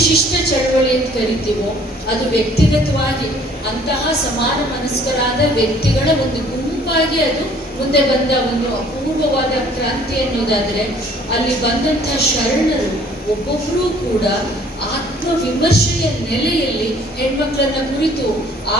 ವಿಶಿಷ್ಟ ಚಳವಳಿ ಅಂತ ಕರಿತೀವೋ ಅದು ವ್ಯಕ್ತಿಗತವಾಗಿ ಅಂತಹ ಸಮಾನ ಮನಸ್ಕರಾದ ವ್ಯಕ್ತಿಗಳ ಒಂದು ಗುಂಪಾಗಿ ಅದು ಮುಂದೆ ಬಂದ ಒಂದು ಅಪೂರ್ವವಾದ ಕ್ರಾಂತಿ ಅನ್ನೋದಾದ್ರೆ, ಅಲ್ಲಿ ಬಂದಂತಹ ಶರಣರು ಒಬ್ಬೊಬ್ಬರೂ ಕೂಡ ಆತ್ಮವಿಮರ್ಶೆಯ ನೆಲೆಯಲ್ಲಿ ಹೆಣ್ಮಕ್ಳನ್ನ ಕುರಿತು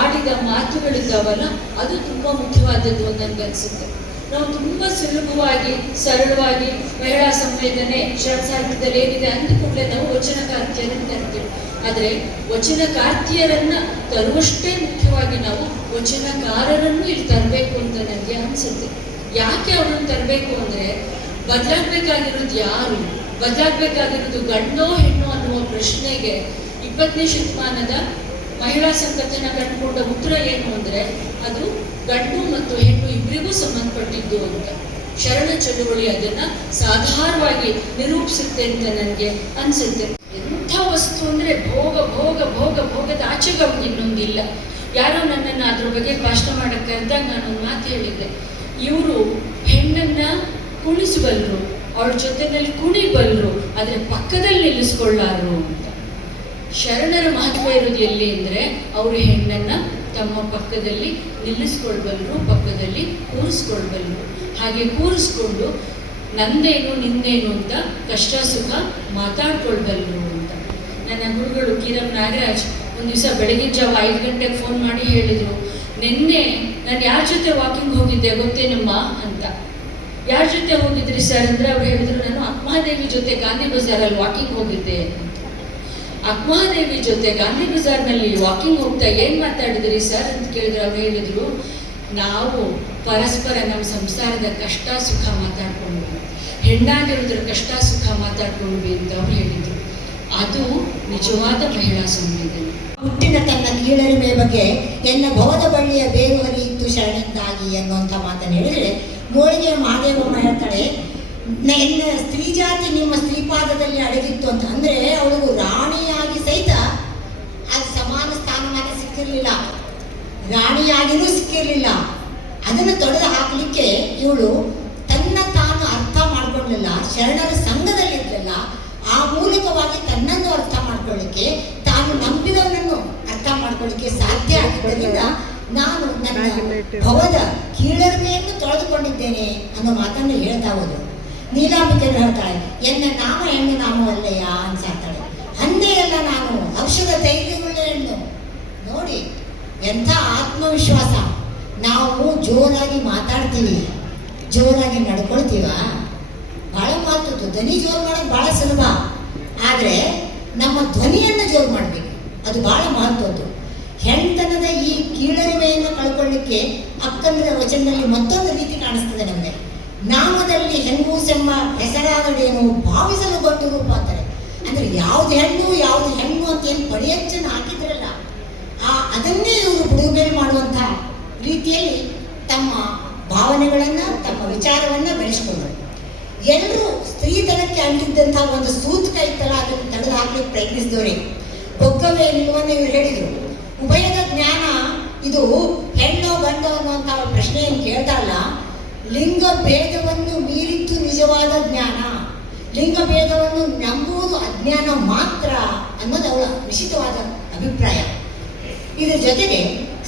ಆಡಿದ ಮಾತುಗಳಿದ್ದಾವಲ್ಲ, ಅದು ತುಂಬಾ ಮುಖ್ಯವಾದದ್ದು ಅಂತ ನನ್ಗನ್ಸುತ್ತೆ. ನಾವು ತುಂಬಾ ಸುಲಭವಾಗಿ ಸರಳವಾಗಿ ಮಹಿಳಾ ಸಂವೇದನೆ ಶರಣ ಸಾಹಿತ್ಯದಲ್ಲಿ ಏನಿದೆ ಅಂದ ಕೂಡಲೇ ನಾವು ವಚನಕಾರ್ತಿಯರನ್ನು ತರ್ತೀವಿ. ಆದರೆ ವಚನಕಾರ್ತಿಯರನ್ನ ತರುವಷ್ಟೇ ಮುಖ್ಯವಾಗಿ ನಾವು ವಚನಕಾರರನ್ನು ಇಲ್ಲಿ ತರಬೇಕು ಅಂತ ನನಗೆ ಅನ್ಸುತ್ತೆ. ಯಾಕೆ ಅವ್ರನ್ನ ತರಬೇಕು ಅಂದ್ರೆ, ಬದಲಾಗಬೇಕಾಗಿರೋದು ಯಾರು, ಬದಲಾಗಬೇಕಾಗಿರೋದು ಗಂಡೋ ಹೆಣ್ಣೋ ಅನ್ನುವ ಪ್ರಶ್ನೆಗೆ 20ನೇ ಶತಮಾನದ ಮಹಿಳಾ ಸಂಘಟನ ಕಂಡುಕೊಂಡ ಉತ್ತರ ಏನು ಅಂದ್ರೆ, ಅದು ಗಂಡು ಮತ್ತು ಹೆಣ್ಣು ಇಬ್ಬರಿಗೂ ಸಂಬಂಧಪಟ್ಟಿದ್ದು ಅಂತ. ಶರಣ ಚಳುವಳಿ ಅದನ್ನ ಸಾಧಾರಣವಾಗಿ ನಿರೂಪಿಸುತ್ತೆ ಅಂತ ನನಗೆ ಅನ್ಸುತ್ತೆ. ಎಂಥ ವಸ್ತು ಅಂದ್ರೆ ಭೋಗ ಭೋಗ ಭೋಗ ಭೋಗದ ಆಚೆಗೆ ಇನ್ನೊಂದಿಲ್ಲ. ಯಾರೋ ನನ್ನನ್ನು ಅದ್ರ ಬಗ್ಗೆ ಭಾಷಣ ಮಾಡಕ್ಕೆ ಕರೆದಾಗ ನಾನೊಂದು ಮಾತು ಹೇಳಿದ್ದೆ, ಇವರು ಹೆಣ್ಣನ್ನ ಕುಣಿಸಬಲ್ಲರು, ಅವಳ ಜೊತೆನಲ್ಲಿ ಕುಣಿಬಲ್ಲರು, ಆದರೆ ಪಕ್ಕದಲ್ಲಿ ನಿಲ್ಲಿಸ್ಕೊಳ್ಳಾರು ಅಂತ. ಶರಣರ ಮಹತ್ವ ಇರೋದು ಎಲ್ಲಿ ಅಂದರೆ, ಅವರು ಹೆಣ್ಣನ್ನ ತಮ್ಮ ಪಕ್ಕದಲ್ಲಿ ನಿಲ್ಲಿಸ್ಕೊಳ್ಬಲ್ರು, ಪಕ್ಕದಲ್ಲಿ ಕೂರಿಸ್ಕೊಳ್ಬಲ್ರು. ಹಾಗೆ ಕೂರಿಸ್ಕೊಂಡು ನಂದೇನು ನಿಂದೇನು ಅಂತ ಕಷ್ಟ ಸುಖ ಮಾತಾಡ್ಕೊಳ್ಬಲ್ರು ಅಂತ. ನನ್ನ ಗುರುಗಳು ಕಿರಂ ನಾಗರಾಜ್ ಒಂದು ದಿವಸ ಬೆಳಗಿನ ಜಾವ 5 ಗಂಟೆಗೆ ಫೋನ್ ಮಾಡಿ ಹೇಳಿದರು, ನಿನ್ನೆ ನಾನು ಯಾರ ಜೊತೆ ವಾಕಿಂಗ್ ಹೋಗಿದ್ದೆ ಗೊತ್ತೇನಮ್ಮ ಅಂತ. ಯಾರ ಜೊತೆ ಹೋಗಿದ್ರಿ ಸರ್ ಅಂದರೆ ಅವ್ರು ಹೇಳಿದ್ರು, ನಾನು ಅಕ್ಕಮಹಾದೇವಿ ಜೊತೆ ಗಾಂಧಿ ಬಜಾರಲ್ಲಿ ವಾಕಿಂಗ್ ಹೋಗಿದ್ದೆ ಅಂತ. ಅಕ್ಕಮಹಾದೇವಿ ಜೊತೆ ಗಾಂಧಿ ಬಜಾರ್ನಲ್ಲಿ ವಾಕಿಂಗ್ ಹೋಗ್ತಾ ಏನು ಮಾತಾಡಿದ್ರಿ ಸರ್ ಅಂತ ಕೇಳಿದ್ರು. ಅವ್ರು ಹೇಳಿದ್ರು, ನಾವು ಪರಸ್ಪರ ನಮ್ಮ ಸಂಸಾರದ ಕಷ್ಟ ಸುಖ ಮಾತಾಡ್ಕೊಂಡ್ವಿ, ಹೆಣ್ಣಾಗಿರೋದ್ರ ಕಷ್ಟ ಸುಖ ಮಾತಾಡ್ಕೊಂಡ್ವಿ ಅಂತ ಅವ್ರು ಹೇಳಿದ್ರು. ಅದು ನಿಜವಾದ ಮಹಿಳಾ ಸಂವೇದನೆ. ಹುಟ್ಟಿನ ತನ್ನ ಕೀಳರಿಮೆ ಬಗ್ಗೆ ಎನ್ನ ಭವದ ಬಳ್ಳಿಯ ಬೇರು ಹರಿಯಿತ್ತು ಶರಣಿಂದಾಗಿ ಅನ್ನುವಂಥ ಮಾತನ್ನು ಹೇಳಿದರೆ, ಮೋಳಿಗೆ ಮಹಾದೇವಮ್ಮ ಹೇಳ್ತಾಳೆ, ಎನ್ನ ಸ್ತ್ರೀ ಜಾತಿ ನಿಮ್ಮ ಸ್ತ್ರೀಪಾದದಲ್ಲಿ ಅಡಗಿತ್ತು ಅಂತ. ಅಂದರೆ ಅವಳಿಗೂ ರಾಣಿಯಾಗಿ ಸಹಿತ ಅದು ಸಮಾನ ಸ್ಥಾನಮಾನ ಸಿಕ್ಕಿರಲಿಲ್ಲ, ರಾಣಿಯಾಗಿಯೂ ಸಿಕ್ಕಿರಲಿಲ್ಲ. ಅದನ್ನು ತೊಡೆದು ಹಾಕಲಿಕ್ಕೆ ಇವಳು ತನ್ನ ತಾನು ಅರ್ಥ ಮಾಡ್ಕೊಳ್ಳಲಿಲ್ಲ, ಶರಣರ ಸಂಘದಲ್ಲಿದ್ದಲ್ಲ, ಆ ಮೂಲಕವಾಗಿ ತನ್ನನ್ನು ಅರ್ಥ ಮಾಡ್ಕೊಳ್ಳಿಕ್ಕೆ, ತಾನು ನಂಬಿದವನನ್ನು ಅರ್ಥ ಮಾಡ್ಕೊಳ್ಳಿಕ್ಕೆ ಸಾಧ್ಯ ಆಗಿದ್ದರಿಂದ ನಾನು ನನ್ನ ಭವದ ಕೀಳರಿಮೆಯನ್ನು ತೊಳೆದುಕೊಂಡಿದ್ದೇನೆ ಅನ್ನೋ ಮಾತನ್ನು ಹೇಳ್ತಾ ಹೋದ್ರು. ನೀಲಾಂಬಿಕೆಯನ್ನು ಹೇಳ್ತಾಳೆ, ಎನ್ನ ನಾಮ ಹೆಣ್ಣು ನಾಮವಲ್ಲಯ್ಯ ಅನ್ಸಾಡ್ತಾಳೆ. ಅಂದೇ ಎಲ್ಲ ನಾನು ಔಷಧ ಧೈರ್ಯವುಳ್ಳ ಹೆಣ್ಣು. ನೋಡಿ ಎಂಥ ಆತ್ಮವಿಶ್ವಾಸ. ನಾವು ಜೋರಾಗಿ ಮಾತಾಡ್ತೀವಿ, ಜೋರಾಗಿ ನಡ್ಕೊಳ್ತೀವ, ಭಾಳ ಮಾತುದು. ಧ್ವನಿ ಜೋರು ಮಾಡೋದು ಭಾಳ ಸುಲಭ, ಆದರೆ ನಮ್ಮ ಧ್ವನಿಯನ್ನು ಜೋರು ಮಾಡಬೇಕು, ಅದು ಭಾಳ ಮಹತ್ವದ್ದು. ಹೆಣ್ತನದ ಈ ಕೀಳರಿಮೆಯನ್ನು ಕಳ್ಕೊಳ್ಳಿಕ್ಕೆ ಅಕ್ಕಂದ್ರ ವಚನದಲ್ಲಿ ಮತ್ತೊಂದು ರೀತಿ ಕಾಣಿಸ್ತದೆ ನಮಗೆ. ನಾಮದಲ್ಲಿ ಹೆಂಗೂಸೆಂಬ ಹೆಸರಾದಡೇನು ಭಾವಿಸಲು ಗೊತ್ತು ರೂಪ ಅಂತಾರೆ. ಅಂದರೆ ಯಾವ್ದು ಹೆಣ್ಣು ಅಂತ ಏನು ಪಡಿಯಚ್ಚನ್ನು ಹಾಕಿದ್ರಲ್ಲ, ಅದನ್ನೇ ಇವರು ಬಿಡುಗಡೆ ಮಾಡುವಂಥ ರೀತಿಯಲ್ಲಿ ತಮ್ಮ ಭಾವನೆಗಳನ್ನು, ತಮ್ಮ ವಿಚಾರವನ್ನು ಬೆಳೆಸ್ಕೊಂಡ್ರು. ಎಲ್ಲರೂ ಸ್ತ್ರೀಧನಕ್ಕೆ ಅಂಟಿದ್ದಂಥ ಒಂದು ಸೂತಕ ಇತ್ತಲ್ಲ, ಅದನ್ನು ತಡೆದು ಹಾಕಲಿಕ್ಕೆ ಪ್ರಯತ್ನಿಸಿದವರೇ. ಬೊಗ್ಗವೇ ನಿಲ್ಲುವನ್ನು ಇವರು ಹೇಳಿದರು. ಉಭಯದ ಜ್ಞಾನ ಇದು ಹೆಣ್ಣೋ ಗಂಡೋ ಅನ್ನುವಂಥ ಪ್ರಶ್ನೆಯನ್ನು ಕೇಳ್ತಾರಲ್ಲ, ಲಿಂಗ ಭೇದವನ್ನು ಮೀರಿದ್ದು ನಿಜವಾದ ಜ್ಞಾನ, ಲಿಂಗ ಭೇದವನ್ನು ನಂಬುವುದು ಅಜ್ಞಾನ ಮಾತ್ರ ಅನ್ನೋದು ಅವಳ ನಿಶ್ಚಿತವಾದ ಅಭಿಪ್ರಾಯ. ಇದರ ಜೊತೆಗೆ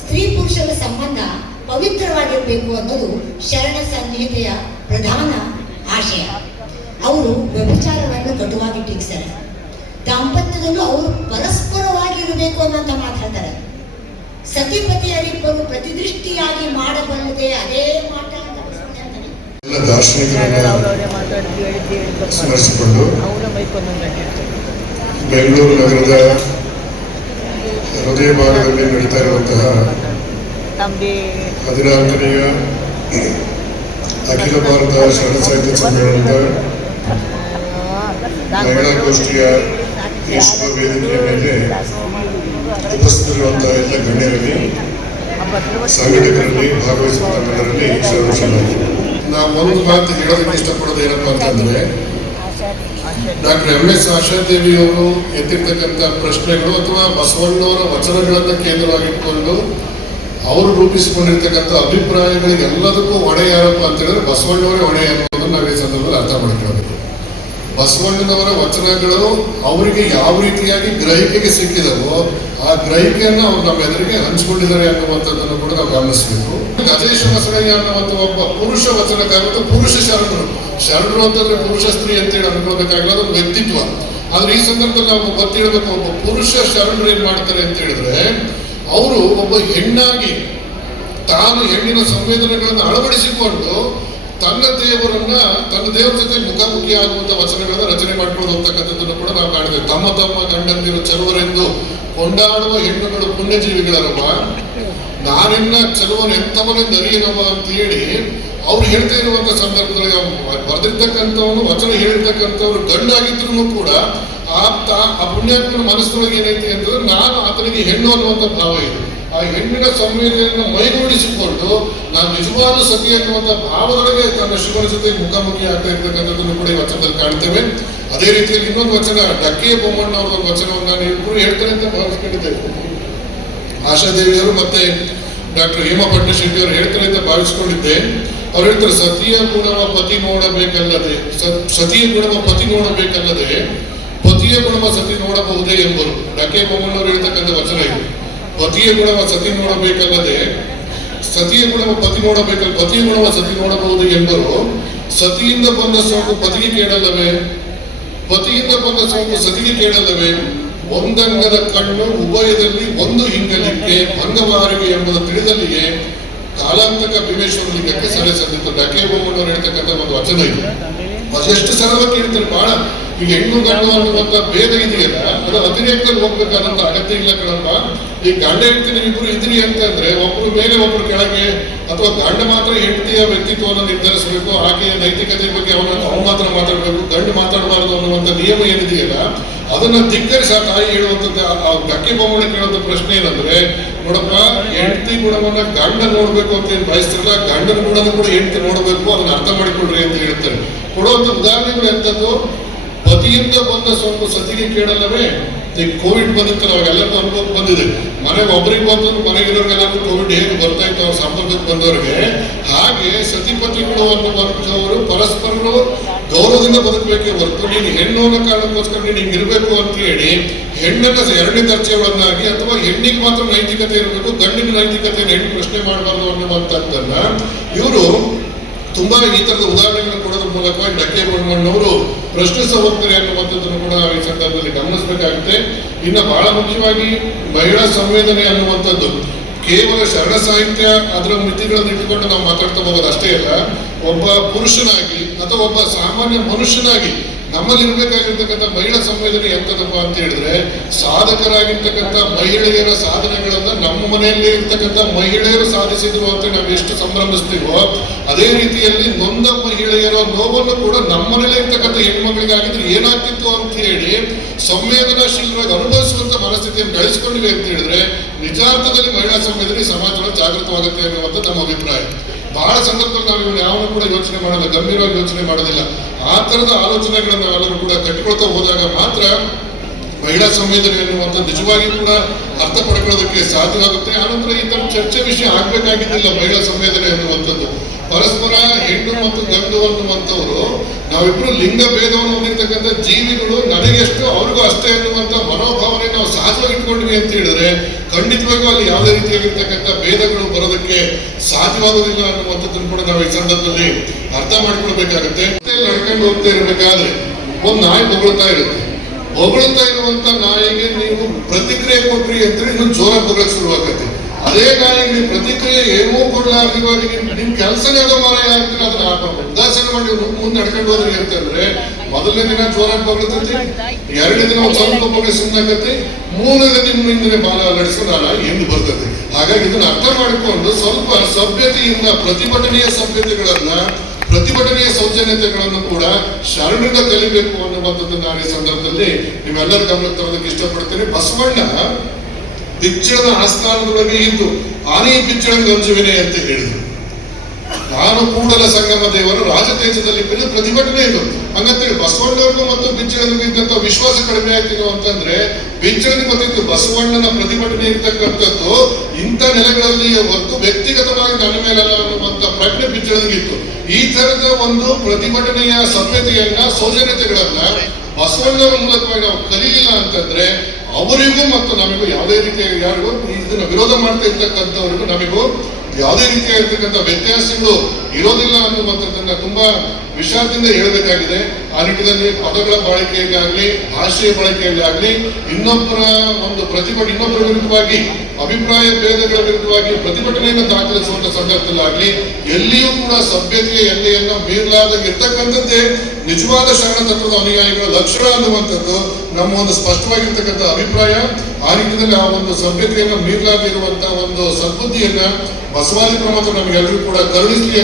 ಸ್ತ್ರೀ ಪುರುಷರ ಸಂಬಂಧ ಪವಿತ್ರವಾಗಿರಬೇಕು ಅನ್ನೋದು ಶರಣ ಸಂಹಿತೆಯ ಪ್ರಧಾನ ಆಶಯ. ಅವರು ವ್ಯಭಿಚಾರವನ್ನು ಕಟುವಾಗಿ ಟೀಕಿಸ್ತಾರೆ. ದಾಂಪತ್ಯದಲ್ಲೂ ಅವರು ಪರಸ್ಪರವಾಗಿರಬೇಕು ಅನ್ನೋಂತ ಮಾತಾಡ್ತಾರೆ. ಸತಿಪತಿಯರಿಬ್ಬರು ಪ್ರತಿದೃಷ್ಟಿಯಾಗಿ ಮಾಡಬಲ್ಲದೆ ಅದೇ ಮಾಟ ಸ್ಮರಿಸಿಕೊಂಡು ಬೆಂಗಳೂರು ನಗರದ ಹೃದಯ ಭಾಗದಲ್ಲಿ ನಡೀತಾ ಇರುವಂತಹ 14ನೆಯ ಅಖಿಲ ಭಾರತ ಶರಣ ಸಾಹಿತ್ಯ ಸಮ್ಮೇಳನದ ಮಹಿಳಾಗೋಷ್ಠಿಯ ವಿಶ್ವ ವೇದಿಕೆಯ ಮೇಲೆ ಉಪಸ್ಥಿತರಿರುವಂತಹ ಎಲ್ಲ ಗಣ್ಯರಲ್ಲಿ, ಸಂಘಟಕರಲ್ಲಿ, ಭಾಗವಹಿಸುವಂತವರಲ್ಲಿ ಶರಣಾರ್ಥಿ. ನಾವು ಒಂದು ಮಾತು ಹೇಳೋದಕ್ಕೆ ಇಷ್ಟಪಡೋದು ಏನಪ್ಪಾ ಅಂತಂದ್ರೆ, ಡಾಕ್ಟರ್ MS ಆಶಾದೇವಿಯವರು ಎತ್ತಿರ್ತಕ್ಕಂಥ ಪ್ರಶ್ನೆಗಳು ಅಥವಾ ಬಸವಣ್ಣವರ ವಚನಗಳನ್ನು ಕೇಂದ್ರವಾಗಿಟ್ಕೊಂಡು ಅವರು ರೂಪಿಸಿಕೊಂಡಿರ್ತಕ್ಕಂಥ ಅಭಿಪ್ರಾಯಗಳಿಗೆ ಎಲ್ಲದಕ್ಕೂ ಹೊಣೆ ಯಾರಪ್ಪ ಅಂತ ಹೇಳಿದ್ರೆ ಬಸವಣ್ಣವರೇ ಹೊಣೆ ಅನ್ನೋದನ್ನು ನಾವು ಈ ಸಂದರ್ಭದಲ್ಲಿ ಅರ್ಥ ಮಾಡ್ಕೊಳ್ಬೇಕು. ಬಸವಣ್ಣನವರ ವಚನಗಳು ಅವರಿಗೆ ಯಾವ ರೀತಿಯಾಗಿ ಗ್ರಹಿಕೆಗೆ ಸಿಕ್ಕಿದವೋ ಆ ಗ್ರಹಿಕೆಯನ್ನು ಅವರು ನಮ್ಮ ಎದುರಿಗೆ ಹಂಚಿಕೊಂಡಿದ್ದಾರೆ ಅನ್ನುವಂಥದ್ದನ್ನು ಕೂಡ ನಾವು ಗಮನಿಸಬೇಕು. ಗಜೇಶ ಬಸವಯ್ಯ ಅನ್ನುವಂಥ ಒಬ್ಬ ಪುರುಷ ವಚನಕಾರರು, ಪುರುಷ ಶರಣರು ಅಂತಂದ್ರೆ ಪುರುಷ ಸ್ತ್ರೀ ಅಂತೇಳಿ ಅನ್ಕೋಬೇಕಾಗಿಲ್ಲ, ಅದೊಂದು ವ್ಯಕ್ತಿತ್ವ. ಆದ್ರೆ ಈ ಸಂದರ್ಭದಲ್ಲಿ ನಾವು ಗೊತ್ತಿರಬೇಕು, ಒಬ್ಬ ಪುರುಷ ಶರಣರು ಏನ್ ಮಾಡ್ತಾರೆ ಅಂತ ಹೇಳಿದ್ರೆ, ಅವರು ಒಬ್ಬ ಹೆಣ್ಣಾಗಿ ತಾನು ಹೆಣ್ಣಿನ ಸಂವೇದನೆಗಳನ್ನು ಅಳವಡಿಸಿಕೊಂಡು ತನ್ನ ದೇವರ ಜೊತೆ ಮುಖಾಮುಖಿ ಆಗುವಂತ ವಚನಗಳನ್ನ ರಚನೆ ಮಾಡ್ಕೊಂಡು ಹೋಗ್ತಕ್ಕಂಥದ್ದನ್ನು ಕೂಡ ನಾವು ಕಾಣಿದ್ದೇವೆ. ತಮ್ಮ ತಮ್ಮ ಗಂಡಂದಿರು ಚೆಲುವರೆಂದು ಕೊಂಡಾಡುವ ಹೆಣ್ಣುಗಳು ಪುಣ್ಯಜೀವಿಗಳರವ, ನಾನೆನ್ನ ಚೆಲುವನು ಎಂಥವನೆಂದು ಅರಿಯನವ ಅಂತ ಹೇಳಿ ಅವ್ರು ಹೇಳ್ತಾ ಇರುವಂತ ಸಂದರ್ಭದಲ್ಲಿ ಬರೆದಿರ್ತಕ್ಕಂಥವನು, ವಚನ ಹೇಳಿರ್ತಕ್ಕಂಥವ್ರು ಗಂಡಾಗಿದ್ರು ಕೂಡ ಆ ಪುಣ್ಯಾತ್ಮನ ಮನಸ್ಸೊಳಗೆ ಏನೈತಿ ಅಂತಂದ್ರೆ, ನಾನು ಆತನಿಗೆ ಹೆಣ್ಣು ಅನ್ನುವಂಥ ಭಾವ ಇದೆ. ಆ ಹೆಣ್ಣಿನ ಸಂವೇದನೆಯನ್ನು ಮೈಗೂಡಿಸಿಕೊಂಡು ನಾನು ನಿಜವಾದ ಸತಿ ಅನ್ನುವಂಥ ಭಾವದೊಳಗೆ ತನ್ನ ಶಿವನ ಜೊತೆ ಮುಖಾಮುಖಿ ಆಗ್ತಾ ಇರ್ತಕ್ಕಂಥದ್ದನ್ನು ಕೂಡ ಈ ವಚನದಲ್ಲಿ ಕಾಣ್ತೇವೆ. ಅದೇ ರೀತಿಯಲ್ಲಿ ಇನ್ನೊಂದು ವಚನ, ಡಕ್ಕೆ ಬೊಮ್ಮಣ್ಣ ಅವರ ಒಂದು ವಚನವನ್ನ ನೀವು ಹೇಳ್ತಾರೆ ಅಂತ ಭಾವಿಸ್ಕೊಂಡಿದ್ದೇವೆ. ಆಶಾದೇವಿಯವರು ಮತ್ತೆ ಡಾಕ್ಟರ್ ಹೇಮಾ ಪಟ್ಟಶೆಟ್ಟಿ ಅವರು ಹೇಳ್ತಾರೆ ಅಂತ ಭಾವಿಸ್ಕೊಂಡಿದ್ದೆ. ಅವ್ರು ಹೇಳ್ತಾರೆ, ಸತಿಯ ಗುಣವ ಪತಿ ನೋಡಬೇಕಲ್ಲದೆ, ಸತಿಯ ಗುಣವ ಪತಿ ನೋಡಬೇಕಲ್ಲದೆ ಪತಿಯ ಗುಣವ ಸತಿ ನೋಡಬಹುದೇ ಎಂಬರು. ಡಕ್ಕೆ ಬೊಮ್ಮಣ್ಣವರು ಹೇಳ್ತಕ್ಕಂಥ ವಚನ ಇದು. ಪತಿಯ ಗುಣವ ಸತಿ ನೋಡಬೇಕಲ್ಲದೆ ಸತಿಯ ಗುಣವ ಪತಿ ನೋಡಬೇಕಲ್ಲ, ಪತಿಯ ಗುಣವ ಸತಿ ನೋಡಬಹುದು ಎಂಬರು. ಸತಿಯಿಂದ ಬಂದ ಸೋಂಕು ಪತಿಗೆ ಕೇಳಲ್ಲವೇ, ಪತಿಯಿಂದ ಬಂದ ಸೋಂಕು ಸತಿಗೆ ಕೇಳಲ್ಲವೇ, ಒಂದಂಗದ ಕಣ್ಣು ಉಭಯದಲ್ಲಿ ಒಂದು ಹಿಂಗಲಿಕ್ಕೆ ಭಂಗವಾರಿಗೆ ಎಂಬುದು ತಿಳಿದಲ್ಲಿಯೇ ಕಾಲಾಂತಕ ಭೀಮೇಶ್ವರ ಲಿಂಗಕ್ಕೆ ಸೆರೆ ಸಂದಿತ್ತು. ಡಕ್ಕೆ ಬೊಮ್ಮಣ್ಣವರು ಹೇಳ್ತಕ್ಕಂಥ ಒಂದು ವಚನ ಇದೆ. ಅದೆಷ್ಟು ಸರಳವಾಗಿ ಹೇಳ್ತಾರೆ. ಬಹಳ ಈಗ ಹೆಣ್ಣು ಗಂಡು ಅನ್ನುವಂಥ ಭೇದ ಇದೆಯಲ್ಲ, ಅದು ಅತಿರೇಕದಲ್ಲಿ ಹೋಗ್ಬೇಕಾದಂತ ಅಗತ್ಯ ಇಲ್ಲ ಕಣಪ್ಪ. ಈ ಗಂಡ ಹೆಂಡತಿ ಇಬ್ರು ಇದ್ರಿ ಅಂತಂದ್ರೆ ಒಬ್ರು ಮೇಲೆ ಒಬ್ರು ಕೆಳಗೆ, ಅಥವಾ ಗಂಡ ಮಾತ್ರ ಹೆಂಡತಿಯ ವ್ಯಕ್ತಿತ್ವವನ್ನು ನಿರ್ಧರಿಸಬೇಕು, ಆಕೆಯ ನೈತಿಕತೆ ಬಗ್ಗೆ ಅವನು ಮಾತ್ರ ಮಾತಾಡಬೇಕು, ಗಂಡು ಮಾತಾಡಬಾರದು ಅನ್ನುವಂಥ ನಿಯಮ ಏನಿದೆಯಲ್ಲ, ಅದನ್ನ ಧಿಕ್ಕರಿಸಿ ಆ ತಾಯಿ ಹೇಳುವಂಥದ್ದು. ಆ ಡಕ್ಕೆ ಬೊಮ್ಮಣ್ಣ ಕೇಳುವಂಥ ಪ್ರಶ್ನೆ ಏನಂದ್ರೆ, ನೋಡಪ್ಪ, ಹೆಂಡತಿ ಗುಣವನ್ನ ಗಂಡ ನೋಡ್ಬೇಕು ಅಂತ ಏನ್ ಬಯಸ್ತಿರಲ್ಲ, ಗಂಡನ ಗುಣನ ಕೂಡ ಹೆಂಡತಿ ನೋಡ್ಬೇಕು, ಅದನ್ನ ಅರ್ಥ ಮಾಡಿಕೊಡ್ರಿ ಅಂತ ಹೇಳ್ತಾರೆ. ಕೊಡುವಂತ ಉದಾಹರಣೆಗಳು ಎಂತದ್ದು, ಪತಿಯಿಂದ ಬಂದ ಸೋಂಕು ಸತಿಗೆ ಕೇಳಲ್ಲವೇ. ಈಗ ಕೋವಿಡ್ ಬಂದಿತ್ತಲ್ಲ, ಅವಾಗೆಲ್ಲರಿಗೂ ಅನುಭವ ಬಂದಿದೆ. ಮನೆಗೆ ಒಬ್ಬರಿಗೆ ಬಂದ್ರು ಮನೆಗಿರೋರಿಗೆಲ್ಲರಿಗೂ ಕೋವಿಡ್ ಹೇಗೆ ಬರ್ತಾ ಇತ್ತು ಅವ್ರ ಸಂಪರ್ಕಕ್ಕೆ ಬಂದವರಿಗೆ, ಹಾಗೆ ಸತಿಪತಿಗಳು ಅನ್ನುವಂಥವರು ಪರಸ್ಪರರು ಗೌರವದಿಂದ ಬದುಕಬೇಕೇ ಹೊರತು ನೀನು ಹೆಣ್ಣು ಅನ್ನೋ ಕಾರಣಕ್ಕೋಸ್ಕರ ನೀನು ಹಿಂಗಿರ್ಬೇಕು ಅಂತ ಹೇಳಿ ಹೆಣ್ಣನ್ನ ಎರಡನೇ ದರ್ಜೆಗಳನ್ನಾಗಿ, ಅಥವಾ ಹೆಣ್ಣಿಗೆ ಮಾತ್ರ ನೈತಿಕತೆ ಇರಬೇಕು, ಗಂಡಿನ ನೈತಿಕತೆಯನ್ನು ಹೆಣ್ಣು ಪ್ರಶ್ನೆ ಮಾಡಬಾರ್ದು ಅನ್ನುವಂಥದ್ದನ್ನ ಇವರು ತುಂಬಾ ಈ ತರದ ಉದಾಹರಣೆಗಳನ್ನು ಕೊಡೋದ್ರ ಮೂಲಕವಾಗಿ ಡಕ್ಕೆ ಬೊಮ್ಮಣ್ಣವರು ಪ್ರಶ್ನಿಸ ಹೋಗ್ತಾರೆ ಅನ್ನುವಂಥದ್ದನ್ನು ಕೂಡ ನಾವು ಈ ಸಂದರ್ಭದಲ್ಲಿ ಗಮನಿಸಬೇಕಾಗುತ್ತೆ. ಇನ್ನು ಬಹಳ ಮುಖ್ಯವಾಗಿ ಮಹಿಳಾ ಸಂವೇದನೆ ಅನ್ನುವಂಥದ್ದು ಕೇವಲ ಶರಣ ಸಾಹಿತ್ಯ ಅದರ ಮಿತಿಗಳನ್ನು ಇಟ್ಟುಕೊಂಡು ನಾವು ಮಾತಾಡ್ತಾ ಹೋಗೋದು ಅಷ್ಟೇ ಅಲ್ಲ, ಒಬ್ಬ ಪುರುಷನಾಗಿ ಅಥವಾ ಒಬ್ಬ ಸಾಮಾನ್ಯ ಮನುಷ್ಯನಾಗಿ ನಮ್ಮಲ್ಲಿ ಇರಬೇಕಾಗಿರ್ತಕ್ಕಂಥ ಮಹಿಳಾ ಸಂವೇದನೆ ಎಂತದಪ್ಪ ಅಂತ ಹೇಳಿದ್ರೆ, ಸಾಧಕರಾಗಿರ್ತಕ್ಕಂಥ ಮಹಿಳೆಯರ ಸಾಧನೆಗಳನ್ನ ನಮ್ಮ ಮನೆಯಲ್ಲಿ ಇರ್ತಕ್ಕಂಥ ಮಹಿಳೆಯರು ಸಾಧಿಸಿದ್ರು ಅಂತ ನಾವು ಎಷ್ಟು ಸಂಭ್ರಮಿಸ್ತೀವೋ, ಅದೇ ರೀತಿಯಲ್ಲಿ ನೊಂದ ಮಹಿಳೆಯರ ನೋವನ್ನು ಕೂಡ ನಮ್ಮನೇಲೆ ಇರ್ತಕ್ಕಂಥ ಹೆಣ್ಮಕ್ಳಿಗಾಗಿದ್ರೆ ಏನಾಗ್ತಿತ್ತು ಅಂತ ಹೇಳಿ ಸಂವೇದನಾಶೀಲರಾಗಿ ಅನುಭವಿಸುವಂತ ಮನಸ್ಥಿತಿಯನ್ನು ಬೆಳೆಸ್ಕೊಂಡಿವೆ ಅಂತ ಹೇಳಿದ್ರೆ ನಿಜಾರ್ಥದಲ್ಲಿ ಮಹಿಳಾ ಸಂವೇದನೆ ಸಮಾಜದಲ್ಲಿ ಜಾಗೃತವಾಗುತ್ತೆ ಅನ್ನುವಂಥ ನಮ್ಮ ಅಭಿಪ್ರಾಯ. ಬಹಳ ಸಂದರ್ಭದಲ್ಲಿ ನಾವು ಇವನು ಯಾವನು ಕೂಡ ಯೋಚನೆ ಮಾಡಲ್ಲ, ಗಂಭೀರವಾಗಿ ಯೋಚನೆ ಮಾಡೋದಿಲ್ಲ. ಆ ತರದ ಆಲೋಚನೆಗಳನ್ನು ನಾವೆಲ್ಲರೂ ಕೂಡ ಕಟ್ಟಿಕೊಳ್ತಾ ಹೋದಾಗ ಮಾತ್ರ ಮಹಿಳಾ ಸಂವೇದನೆ ಅನ್ನುವಂಥ ನಿಜವಾಗಿ ಕೂಡ ಅರ್ಥ ಪಡ್ಕೊಳ್ಳೋದಕ್ಕೆ ಸಾಧ್ಯವಾಗುತ್ತೆ. ಆನಂತರ ಈ ತರ ಚರ್ಚೆ ವಿಷಯ ಆಗ್ಬೇಕಾಗಿದ್ದಿಲ್ಲ. ಮಹಿಳಾ ಸಂವೇದನೆ ಅನ್ನುವಂಥದ್ದು ಪರಸ್ಪರ ಹೆಣ್ಣು ಮತ್ತು ಗಂಡು ಅನ್ನುವಂಥವ್ರು ನಾವಿಬ್ರು ಲಿಂಗ ಭೇದವನ್ನು ಹೊಂದಿರ್ತಕ್ಕಂಥ ಜೀವಿಗಳು, ನನಗೆಷ್ಟು ಅವ್ರಿಗೂ ಅಷ್ಟೇ ಅನ್ನುವಂಥ ಮನೋಭಾವನೆ ನಾವು ಸಹಜವಾಗಿ ಇಟ್ಕೊಂಡ್ವಿ ಅಂತ ಹೇಳಿದ್ರೆ ಖಂಡಿತವಾಗೂ ಅಲ್ಲಿ ಯಾವುದೇ ರೀತಿಯಾಗಿರ್ತಕ್ಕಂಥ ಭೇದಗಳು ಬರೋದಕ್ಕೆ ಸಾಧ್ಯವಾಗುವುದಿಲ್ಲ ಅನ್ನುವಂಥದ್ದನ್ನು ಕೂಡ ನಾವು ಈ ಸಂದರ್ಭದಲ್ಲಿ ಅರ್ಥ ಮಾಡ್ಕೊಳ್ಬೇಕಾಗತ್ತೆ. ನಡ್ಕೊಂಡು ಹೋಗ್ತಾ ಇರಬೇಕಾದ್ರೆ ಒಂದು ನಾಯಿ ಹೊಗಳ್ತಾ ಇರುತ್ತೆ. ಹೊಗಳ್ತಾ ಇರುವಂತ ನಾಯಿಗೆ ನೀವು ಪ್ರತಿಕ್ರಿಯೆ ಕೊಟ್ರಿ ಅಂದ್ರೆ ಇನ್ನು ಜೋರ ಹೊಗಳಕ್ಕೆ ಶುರುವಾಗತ್ತೆ. ಅದೇ ನಾಯಿಗೆ ನೀವು ಪ್ರತಿಕ್ರಿಯೆ ಏನೂ ಕೊಡ್ಲಾರ್ದಿವರಿಗೆ ನಿಮ್ ಕೆಲಸನೇ ಅದೋ ಮಾರಾಯ ಆಗ್ತೀರ, ಅದನ್ನ ಹಾಕೊಂಡು ಉದಾಸೀನ ಮಾಡಿ ಮುಂದೆ ನಡ್ಕೊಂಡು ಹೋದ್ರಿ ಅಂತಂದ್ರೆ ಮೊದಲನೇ ದಿನ ಜೋರಾಗಿ ಹೊಗಳ್ತೈತಿ, ಎರಡನೇ ದಿನ ಒಂದು ಸ್ವಲ್ಪ ಹೊಗಳಿ ಸುಮ್ಮನಾಗತ್ತೆ, ಮೂರನೇ ದಿನದಿಂದಲೇ ಬಾಲ ನಡೆಸ್ಕೊಂಡು ಆ ನಾಯಿ ಎಂದು ಬರ್ತದೆ. ಹಾಗಾಗಿ ಇದನ್ನ ಅರ್ಥ ಮಾಡಿಕೊಂಡು ಸ್ವಲ್ಪ ಸಭ್ಯತೆಯಿಂದ ಪ್ರತಿಭಟನೆಯ ಸಭ್ಯತೆಗಳನ್ನ, ಪ್ರತಿಭಟನೆಯ ಸೌಜನ್ಯತೆಗಳನ್ನು ಕೂಡ ಶರಣರಿಂದ ಕಲಿಬೇಕು ಅನ್ನುವಂಥದ್ದನ್ನು ನಾನು ಈ ಸಂದರ್ಭದಲ್ಲಿ ನೀವೆಲ್ಲರ ಗಮನಕ್ಕೆ ತರೋದಕ್ಕೆ ಇಷ್ಟಪಡ್ತೇನೆ. ಬಸವಣ್ಣ ಬಿಚ್ಚಳದ ಆಸ್ಥಾನದೊಳಗೆ ಇದ್ದು ಆನೆ ಬಿಚ್ಚಳ ಗಂಜುವಿನೆ ಅಂತ ಹೇಳಿದ್ರು. ನಾನು ಕೂಡಲ ಸಂಗಮ ದೇವರು ರಾಜತೇಜದಲ್ಲಿ ಪ್ರತಿಭಟನೆ ಇದು. ಹಂಗಂತೇಳಿ ಬಸವಣ್ಣವ್ರಿಗೂ ಮತ್ತು ಬಿಂಚಣಿಗೂ ಇದ್ದಂತ ವಿಶ್ವಾಸ ಕಡಿಮೆ ಆಯ್ತು ಅಂತಂದ್ರೆ ಬಿಂಚಣಿಗೆ ಗೊತ್ತಿತ್ತು ಬಸವಣ್ಣನ ಪ್ರತಿಭಟನೆ ಇರ್ತಕ್ಕಂಥದ್ದು ಇಂಥ ನೆಲೆಗಳಲ್ಲಿ ಹೊರತು ವ್ಯಕ್ತಿಗತವಾಗಿ ನನ್ನ ಮೇಲಲ್ಲ ಅನ್ನುವಂತ ಪ್ರಜ್ಞೆ ಬಿಂಚಣಿಗಿತ್ತು. ಈ ತರದ ಒಂದು ಪ್ರತಿಭಟನೆಯ ಸಭ್ಯತೆಯನ್ನ ಸೌಜನ್ಯತೆಗಳನ್ನ ಬಸವಣ್ಣರ ಮೂಲಕವಾಗಿ ನಾವು ಕಲಿಲಿಲ್ಲ ಅಂತಂದ್ರೆ ಅವರಿಗೂ ಮತ್ತು ನಮಗೂ ಯಾವುದೇ ರೀತಿಯ ಯಾರಿಗೂ ಇದನ್ನ ವಿರೋಧ ಮಾಡ್ತಾ ಇರ್ತಕ್ಕಂಥವ್ರಿಗೂ ನಮಗೂ ಯಾವುದೇ ರೀತಿಯಾಗಿರ್ತಕ್ಕಂಥ ವ್ಯತ್ಯಾಸಗಳು ಇರೋದಿಲ್ಲ ಅನ್ನುವಂಥದ್ದನ್ನ ತುಂಬಾ ವಿಷಾದದಿಂದ ಹೇಳಬೇಕಾಗಿದೆ. ಆ ನಿಟ್ಟಿನಲ್ಲಿ ಪದಗಳ ಬಳಕೆಯಲ್ಲಿ ಆಗಲಿ, ಭಾಷೆಯ ಬಳಕೆಯಲ್ಲಿ ಆಗಲಿ, ಇನ್ನೊಬ್ಬರ ವಿರುದ್ಧವಾಗಿ ಅಭಿಪ್ರಾಯ ಭೇದಗಳ ವಿರುದ್ಧವಾಗಿ ಪ್ರತಿಭಟನೆಯನ್ನು ದಾಖಲಿಸುವಂತ ಸಂದರ್ಭದಲ್ಲಾಗಲಿ ಎಲ್ಲಿಯೂ ಕೂಡ ಸಭ್ಯತೆಯ ಎಲ್ಲೆಯನ್ನು ಮೀರಲಾರ್ದಂಗೆ ಇರ್ತಕ್ಕಂಥದ್ದೇ ನಿಜವಾದ ಶರಣ ತತ್ವದ ಅನುಯಾಯಿಗಳ ಲಕ್ಷಣ ಅನ್ನುವಂಥದ್ದು ನಮ್ಮ ಒಂದು ಸ್ಪಷ್ಟವಾಗಿರ್ತಕ್ಕಂಥ ಅಭಿಪ್ರಾಯ. ಆ ನಿಟ್ಟಿನಲ್ಲಿ ಆ ಒಂದು ಸಭ್ಯತೆಯನ್ನು ಮೀರಲಾಗಿರುವಂತಹ ಒಂದು ಸದ್ಬುದ್ಧಿಯನ್ನ ಬಸವಾದಿ ಪ್ರಮುಖರು ನಮಗೆಲ್ಲರಿಗೂ ಕೂಡ ಕರುಣಿಸಲಿ.